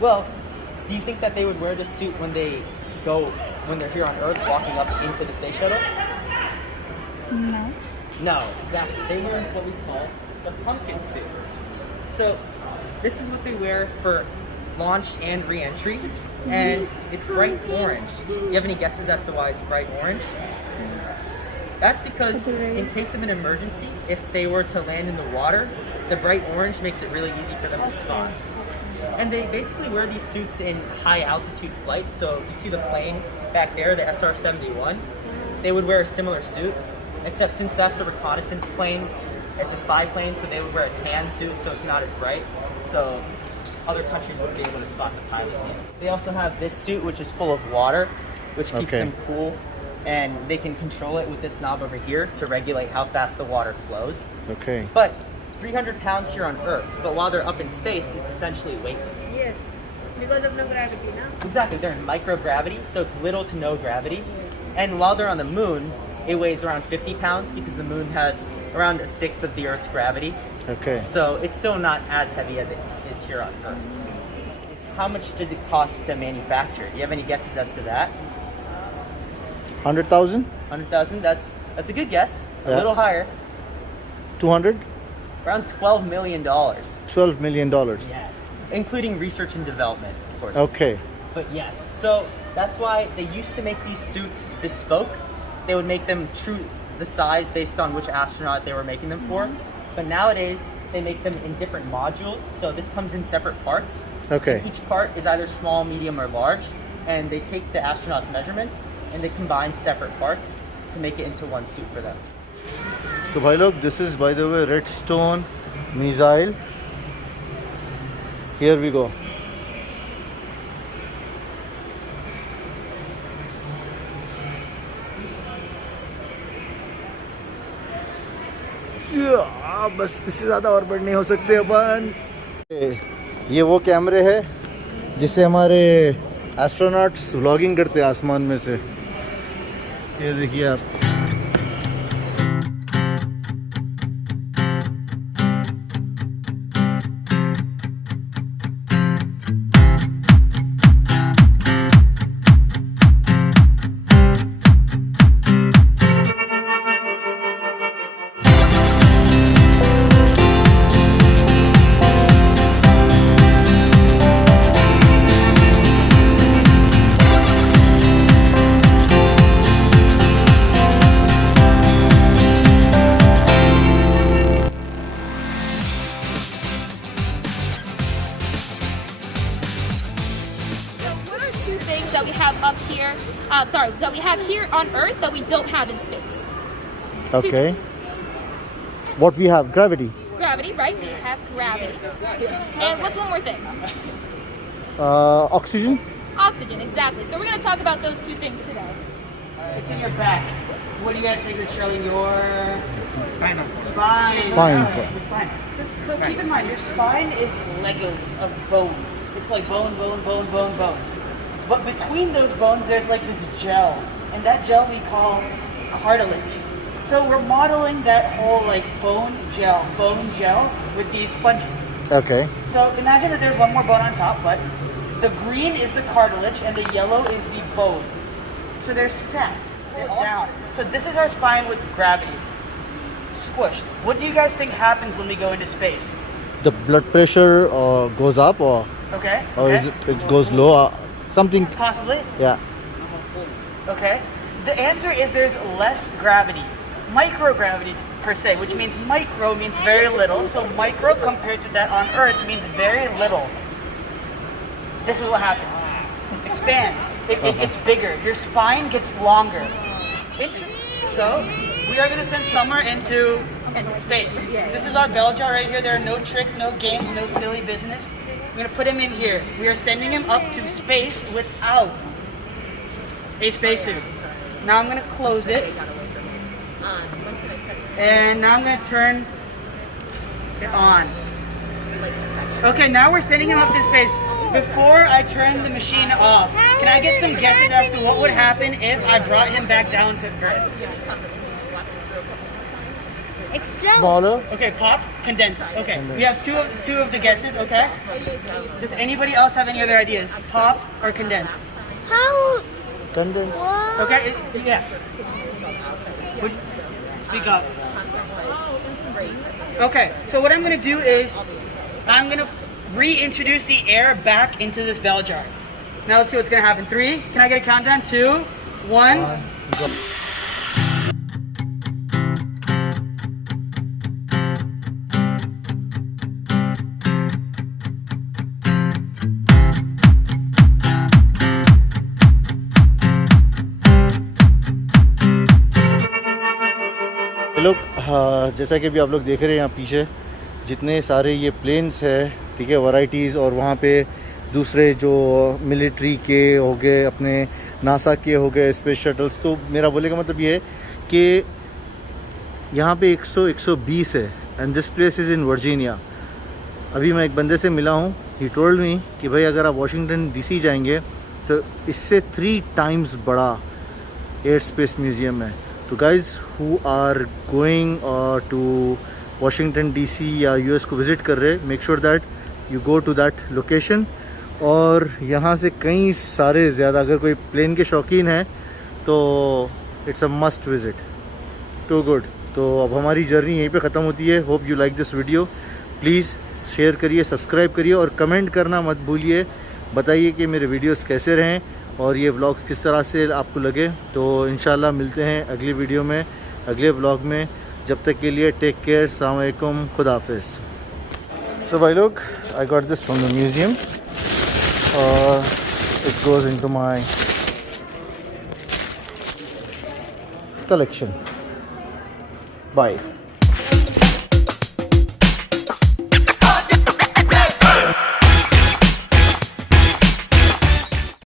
Well, do you think that they would wear the suit when they're here on Earth walking up into the space shuttle? No. No, exactly. They wear what we call the pumpkin suit. So this is what they wear for launch and re-entry, and it's bright orange. Do you have any guesses as to why it's bright orange? That's because in case of an emergency, if they were to land in the water, the bright orange makes it really easy for them to spot. And they basically wear these suits in high altitude flights. So you see the plane back there, the SR-71, they would wear a similar suit, except since that's a reconnaissance plane, it's a spy plane, so they would wear a tan suit so it's not as bright. So other countries wouldn't be able to spot the pilots easily. They also have this suit which is full of water, which keeps them cool, and they can control it with this knob over here to regulate how fast the water flows. Okay. But 300 pounds here on Earth, but while they're up in space, it's essentially weightless. Yes, because of no gravity, no? Exactly, they're in microgravity, so it's little to no gravity. And while they're on the moon, it weighs around 50 pounds because the moon has around a sixth of the Earth's gravity. Okay. So it's still not as heavy as it is here on Earth. How much did it cost to manufacture? Do you have any guesses as to that? 100,000? 100,000? That's a good guess. A Yeah. little higher. 200? Around $12 million. $12 million. Yes. Including research and development, of course. Okay. But yes, so that's why they used to make these suits bespoke. They would make them true the size based on which astronaut they were making them for. But nowadays, they make them in different modules. So this comes in separate parts. Okay. Each part is either small, medium, or large. And they take the astronauts' measurements and they combine separate parts to make it into one suit for them. So bhai log, this is by the way Redstone missile. Here we go. बस इससे ज़्यादा और बड़ नहीं हो सकते अपन. ये वो कैमरे है जिससे हमारे एस्ट्रोनॉट्स व्लॉगिंग करते हैं आसमान में से. ये देखिए आप. That we have up here, that we have here on Earth that we don't have in space. Okay. What we have? Gravity. Gravity, right? We have gravity. And what's one more thing? Oxygen. Oxygen, exactly. So we're going to talk about those two things today. It's in your back. What do you guys think is showing your spine? Spine. So keep in mind, your spine is Legos of bone. It's like bone, bone, bone, bone, bone. But between those bones, there's like this gel, and that gel we call cartilage. So we're modeling that whole like bone gel with these sponges. Okay. So imagine that there's one more bone on top, but the green is the cartilage and the yellow is the bone. So they're stacked. They're down. So this is our spine with gravity. Squish. What do you guys think happens when we go into space? The blood pressure goes up, or Okay. is it goes low? Something. Possibly. Yeah. Okay. The answer is there's less gravity. Microgravity per se, which means micro means very little. So micro compared to that on Earth means very little. This is what happens. Expands. It gets bigger. Your spine gets longer. Interesting. So we are going to send Summer into space. This is our bell jar right here. There are no tricks, no games, no silly business. We're going to put him in here. We are sending him up to space without a spacesuit. Now I'm going to close it. And now I'm going to turn it on. Okay, now we're sending him up to space. Before I turn the machine off, can I get some guesses as to what would happen if I brought him back down to Earth? Explode. Smaller. Okay, pop, condense. Okay, Condense. we have two of the guesses. Okay. Does anybody else have any other ideas? Pop or condense? How? Condense. What? Okay. Yeah. Speak up. Okay. So what I'm gonna do is I'm gonna reintroduce the air back into this bell jar. Now let's see what's gonna happen. 3. Can I get a countdown? 2, 1. Go. लोग हाँ, जैसा कि अभी आप लोग देख रहे हैं यहाँ पीछे जितने सारे ये प्लेन्स है, ठीक है, वैरायटीज़, और वहाँ पे दूसरे जो मिलिट्री के हो गए, अपने नासा के हो गए स्पेस शटल्स। तो मेरा बोले का मतलब ये है कि यहाँ पे 120 है and this place is in Virginia. अभी मैं एक बंदे से मिला हूँ, ही टोल्ड मी कि भाई अगर आप वाशिंगटन डीसी जाएंगे तो इससे 3 टाइम्स बड़ा एयर स्पेस म्यूज़ियम है। तो guys who are going to Washington DC या यूएस को विज़िट कर रहे, make sure that you go to that location. और यहाँ से कई सारे ज़्यादा, अगर कोई प्लेन के शौकीन है तो it's a must visit, too good. तो अब हमारी जर्नी यहीं पे ख़त्म होती है। Hope you like this video. Please share करिए, सब्सक्राइब करिए और कमेंट करना मत भूलिए। बताइए कि मेरे वीडियोस कैसे रहें और ये व्लॉग्स किस तरह से आपको लगे। तो इंशाल्लाह मिलते हैं अगली वीडियो में, अगले व्लॉग में। जब तक के लिए टेक केयर, अस्सलाम वालेकुम, खुदा हाफिज़। सो भाई लोग, I got this from the museum, it goes into my collection. Bye.